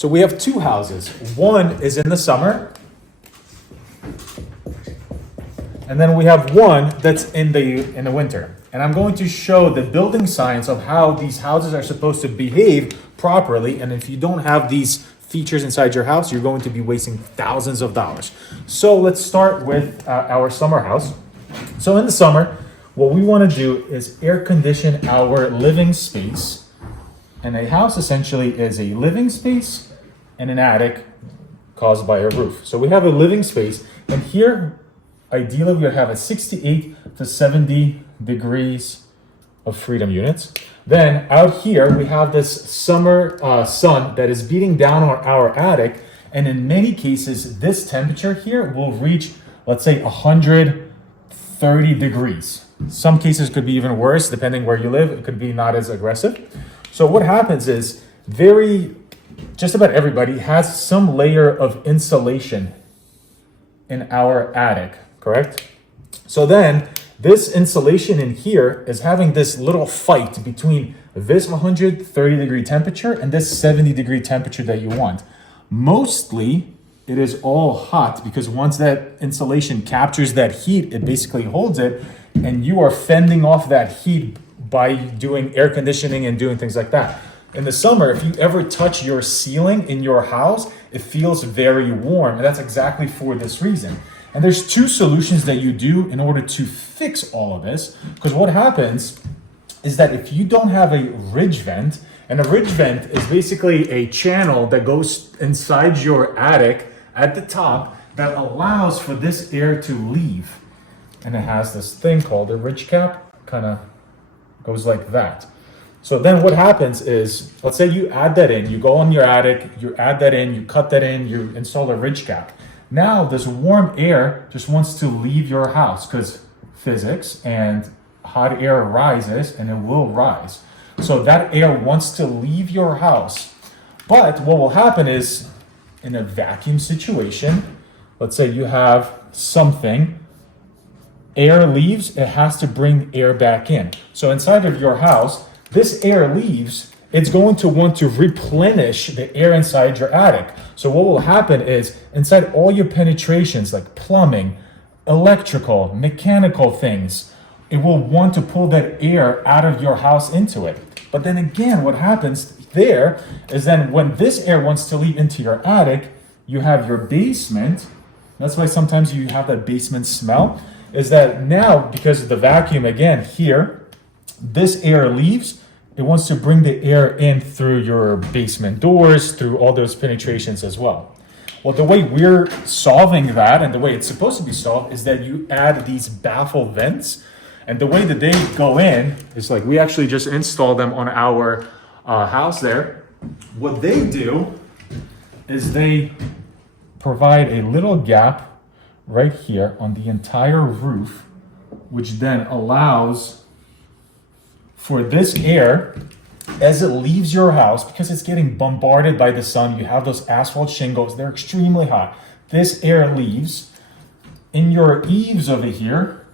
So we have two houses. One is in the summer, and then we have one that's in the winter. And I'm going to show the building science of how these houses are supposed to behave properly. And if you don't have these features inside your house, you're going to be wasting thousands of dollars. So let's start with our summer house. So in the summer, what we want to do is air condition our living space. And a house essentially is a living space and an attic caused by a roof. So we have a living space, and here, ideally, we would have a 68 to 70 degrees of freedom units. Then out here, we have this summer sun that is beating down on our attic, and in many cases, this temperature here will reach, let's say, 130 degrees. Some cases could be even worse, depending where you live. It could be not as aggressive. So what happens is just about everybody has some layer of insulation in our attic, correct? So then this insulation in here is having this little fight between this 130 degree temperature and this 70 degree temperature that you want. Mostly it is all hot because once that insulation captures that heat, it basically holds it, and you are fending off that heat by doing air conditioning and doing things like that. In the summer, if you ever touch your ceiling in your house, it feels very warm, and that's exactly for this reason. And there's two solutions that you do in order to fix all of this, because what happens is that if you don't have a ridge vent, and a ridge vent is basically a channel that goes inside your attic at the top that allows for this air to leave. And it has this thing called a ridge cap, kind of goes like that. So then what happens is, let's say you add that in, you go on your attic, you add that in, you cut that in, you install a ridge cap. Now this warm air just wants to leave your house because physics, and hot air rises and it will rise. So that air wants to leave your house. But what will happen is, in a vacuum situation, let's say you have something, air leaves, it has to bring air back in. So inside of your house, this air leaves, it's going to want to replenish the air inside your attic. So what will happen is, inside all your penetrations, like plumbing, electrical, mechanical things, it will want to pull that air out of your house into it. But then again, what happens there is then when this air wants to leave into your attic, you have your basement. That's why sometimes you have that basement smell, is that now, because of the vacuum again here, this air leaves, it wants to bring the air in through your basement doors, through all those penetrations as well. Well, the way we're solving that, and the way it's supposed to be solved, is that you add these baffle vents. And the way that they go in is like, we actually just installed them on our house there. What they do is they provide a little gap right here on the entire roof, which then allows for this air, as it leaves your house, because it's getting bombarded by the sun, you have those asphalt shingles, they're extremely hot. This air leaves. In your eaves over here,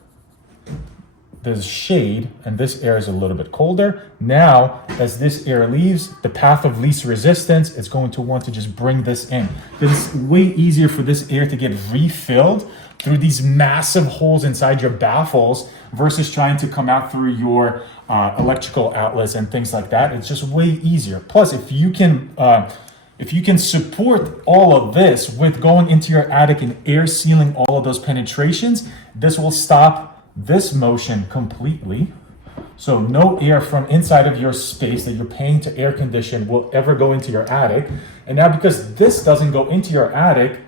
there's shade, and this air is a little bit colder. Now, as this air leaves, the path of least resistance is going to want to just bring this in. It's way easier for this air to get refilled through these massive holes inside your baffles versus trying to come out through your electrical outlets and things like that. It's just way easier. Plus, if you can support all of this with going into your attic and air sealing all of those penetrations, this will stop this motion completely. So no air from inside of your space that you're paying to air condition will ever go into your attic. And now, because this doesn't go into your attic,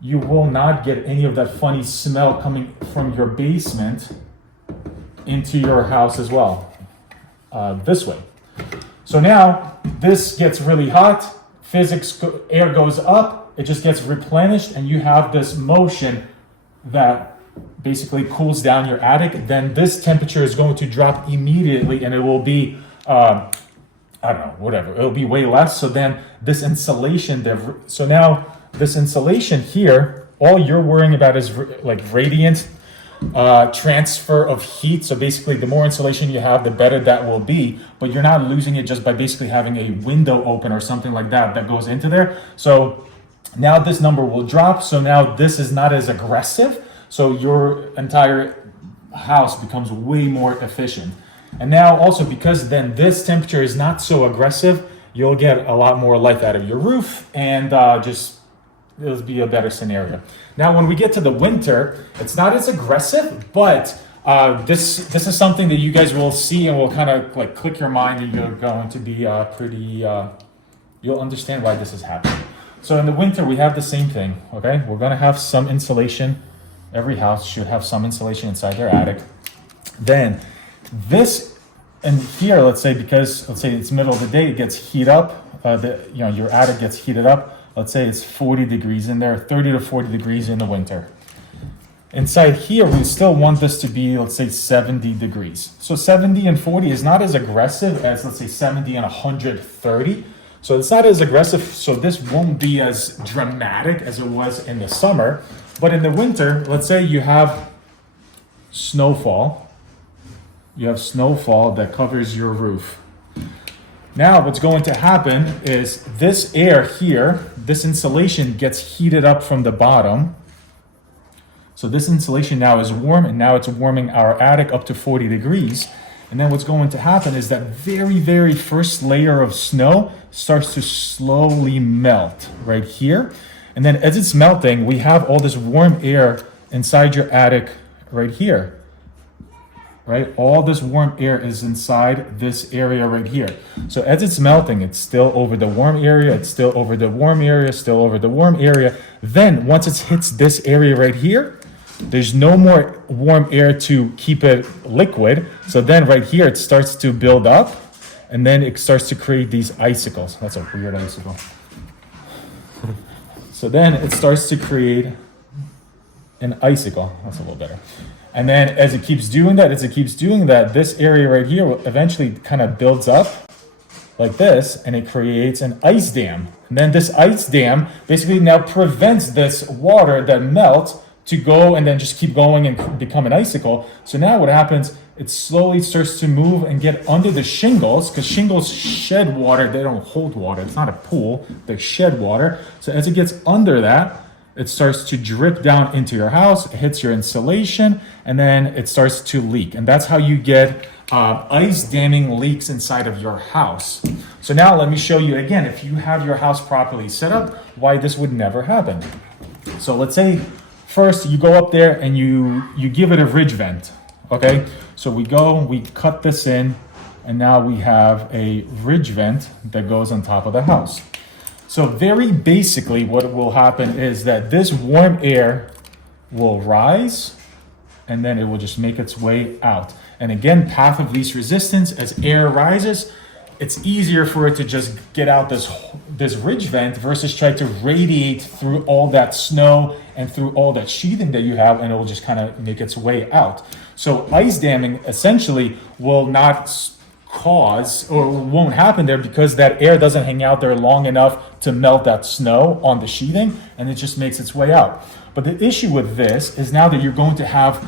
you will not get any of that funny smell coming from your basement into your house as well, this way. So now this gets really hot, air goes up, it just gets replenished, and you have this motion that basically cools down your attic. Then this temperature is going to drop immediately, and it will be, I don't know, whatever, it'll be way less. So then this insulation, this insulation here, all you're worrying about is like radiant transfer of heat. So basically, the more insulation you have, the better that will be. But you're not losing it just by basically having a window open or something like that that goes into there. So now this number will drop. So now this is not as aggressive. So your entire house becomes way more efficient. And now also, because then this temperature is not so aggressive, you'll get a lot more life out of your roof, and just it'll be a better scenario. Now, when we get to the winter, it's not as aggressive, but this is something that you guys will see and will kind of like click your mind, and you're going to be you'll understand why this is happening. So in the winter, we have the same thing, okay? We're gonna have some insulation. Every house should have some insulation inside their attic. Then this, and here, let's say it's middle of the day, it gets heat up, your attic gets heated up. Let's say it's 40 degrees in there, 30 to 40 degrees in the winter. Inside here, we still want this to be, let's say, 70 degrees. So 70 and 40 is not as aggressive as, let's say, 70 and 130. So it's not as aggressive, so this won't be as dramatic as it was in the summer. But in the winter, let's say you have snowfall. You have snowfall that covers your roof. Now what's going to happen is this air here, this insulation gets heated up from the bottom. So this insulation now is warm, and now it's warming our attic up to 40 degrees. And then what's going to happen is that very, very first layer of snow starts to slowly melt right here. And then as it's melting, we have all this warm air inside your attic right here. Right? All this warm air is inside this area right here. So as it's melting, it's still over the warm area, it's still over the warm area, still over the warm area. Then once it hits this area right here, there's no more warm air to keep it liquid. So then right here, it starts to build up, and then it starts to create these icicles. That's a weird icicle. So then it starts to create an icicle. That's a little better. And then as it keeps doing that, this area right here will eventually kind of builds up like this, and it creates an ice dam. And then this ice dam basically now prevents this water that melts to go and then just keep going and become an icicle. So now what happens, it slowly starts to move and get under the shingles, because shingles shed water. They don't hold water. It's not a pool. They shed water. So as it gets under that, it starts to drip down into your house, it hits your insulation, and then it starts to leak. And that's how you get ice damming leaks inside of your house. So now let me show you again, if you have your house properly set up, why this would never happen. So let's say first you go up there and you give it a ridge vent, okay? So we cut this in, and now we have a ridge vent that goes on top of the house. So very basically what will happen is that this warm air will rise, and then it will just make its way out. And again, path of least resistance, as air rises, it's easier for it to just get out this ridge vent versus try to radiate through all that snow and through all that sheathing that you have, and it will just kind of make its way out. So ice damming essentially will not cause, or won't happen there, because that air doesn't hang out there long enough to melt that snow on the sheathing, and it just makes its way out. But the issue with this is now that you're going to have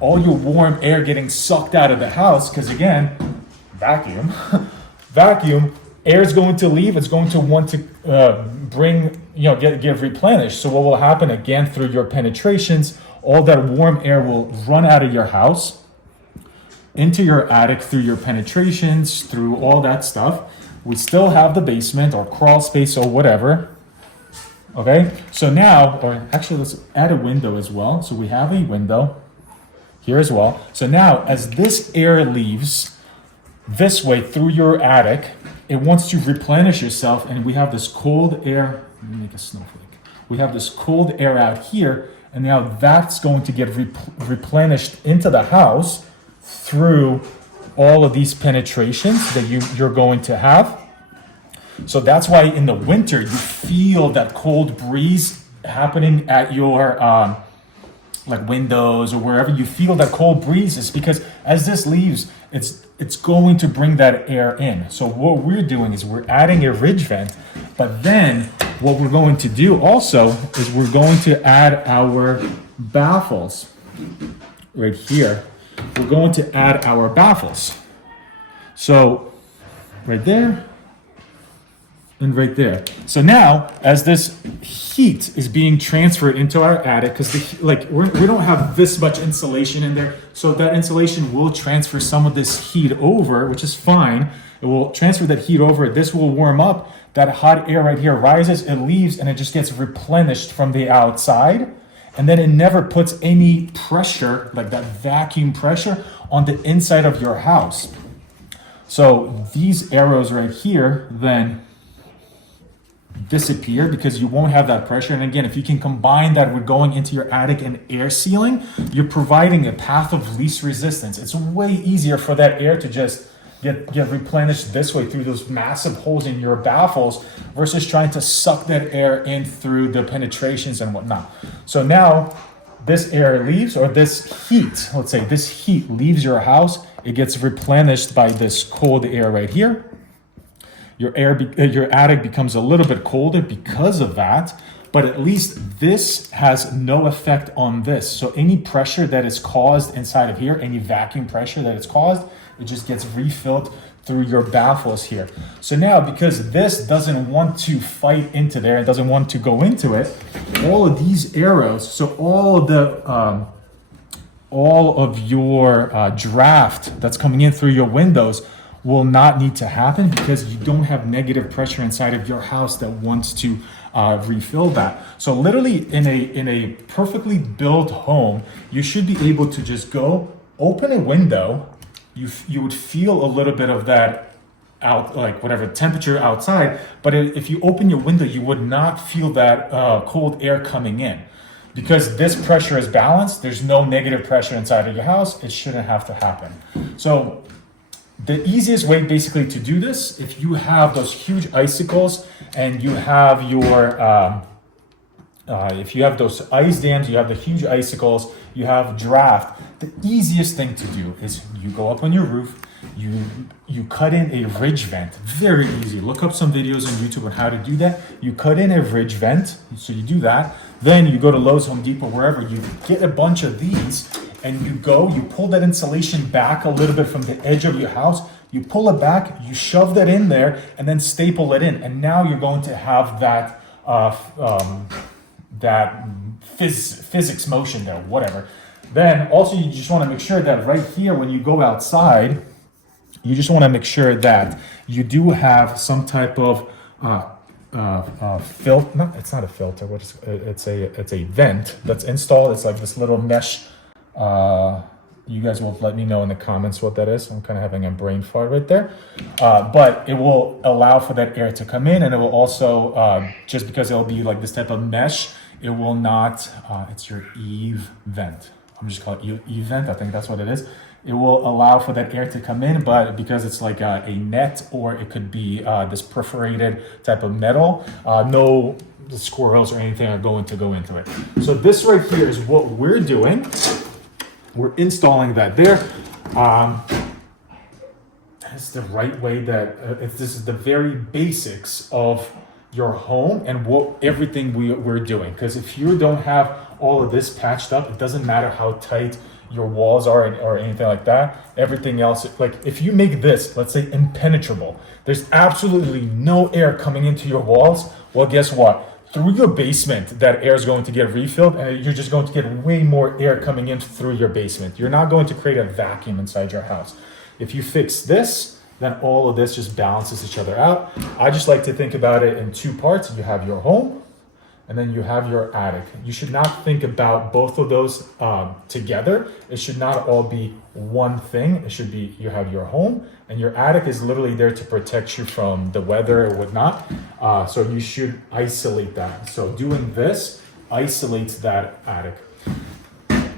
all your warm air getting sucked out of the house, because again, vacuum, air is going to leave. It's going to want to get replenished. So what will happen again through your penetrations, all that warm air will run out of your house into your attic through your penetrations, through all that stuff. We still have the basement or crawl space or whatever. Okay, so now, or actually let's add a window as well. So we have a window here as well. So now as this air leaves this way through your attic, it wants to replenish itself, and we have this cold air. Let me make a snowflake. We have this cold air out here, and now that's going to get replenished into the house through all of these penetrations that you're going to have. So that's why in the winter you feel that cold breeze happening at your like windows or wherever you feel that cold breeze, is because as this leaves, it's going to bring that air in. So what we're doing is we're adding a ridge vent, but then what we're going to do also is we're going to add our baffles. right here, we're going to add our baffles. So right there and right there. So now, as this heat is being transferred into our attic, because we don't have this much insulation in there, so that insulation will transfer some of this heat over, which is fine. It will transfer that heat over. This will warm up. That hot air right here rises, it leaves, and it just gets replenished from the outside. And then it never puts any pressure, like that vacuum pressure, on the inside of your house. So these arrows right here then disappear because you won't have that pressure. And again, if you can combine that with going into your attic and air sealing, you're providing a path of least resistance. It's way easier for that air to just get replenished this way through those massive holes in your baffles versus trying to suck that air in through the penetrations and whatnot. So now this air leaves, or this heat, let's say this heat leaves your house, it gets replenished by this cold air right here. Your attic becomes a little bit colder because of that, but at least this has no effect on this. So any pressure that is caused inside of here, any vacuum pressure that is caused, it just gets refilled through your baffles here. So now, because this doesn't want to fight into there, it doesn't want to go into it, all of these arrows, so all of your draft that's coming in through your windows will not need to happen because you don't have negative pressure inside of your house that wants to refill that. So literally in a perfectly built home, you should be able to just go open a window. You would feel a little bit of that out, like whatever temperature outside, but if you open your window, you would not feel that cold air coming in. Because this pressure is balanced, there's no negative pressure inside of your house, it shouldn't have to happen. So the easiest way basically to do this, if you have those huge icicles and you have your, if you have those ice dams, you have the huge icicles, you have draft, the easiest thing to do is you go up on your roof, you cut in a ridge vent. Very easy. Look up some videos on YouTube on how to do that. You cut in a ridge vent, so you do that. Then you go to Lowe's, Home Depot, wherever, you get a bunch of these, and you pull that insulation back a little bit from the edge of your house, you pull it back, you shove that in there, and then staple it in. And now you're going to have that physics motion there, whatever. Then also you just want to make sure that right here when you go outside, you just want to make sure that you do have some type of filter. No, it's not a filter. It's a vent that's installed. It's like this little mesh. You guys will let me know in the comments what that is. I'm kind of having a brain fart right there. But it will allow for that air to come in, and it will also, just because it'll be like this type of mesh, it will not, it's your eave vent. I'm just calling it eave vent. I think that's what it is. It will allow for that air to come in, but because it's like a net, or it could be this perforated type of metal, no squirrels or anything are going to go into it. So this right here is what we're doing. We're installing that there. That's the right way that, this is the very basics of your home and everything we're doing. Because if you don't have all of this patched up, it doesn't matter how tight your walls are or anything like that. Everything else, like if you make this, let's say, impenetrable, there's absolutely no air coming into your walls. Well, guess what? Through your basement, that air is going to get refilled, and you're just going to get way more air coming in through your basement. You're not going to create a vacuum inside your house. If you fix this, then all of this just balances each other out. I just like to think about it in two parts. You have your home, and then you have your attic. You should not think about both of those together. It should not all be one thing. It should be, you have your home, and your attic is literally there to protect you from the weather or whatnot. So you should isolate that. So doing this isolates that attic.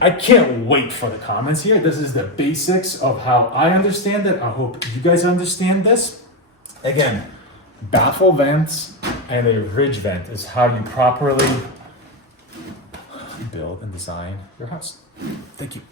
I can't wait for the comments here. This is the basics of how I understand it. I hope you guys understand this. Again, baffle vents and a ridge vent is how you properly build and design your house. Thank you.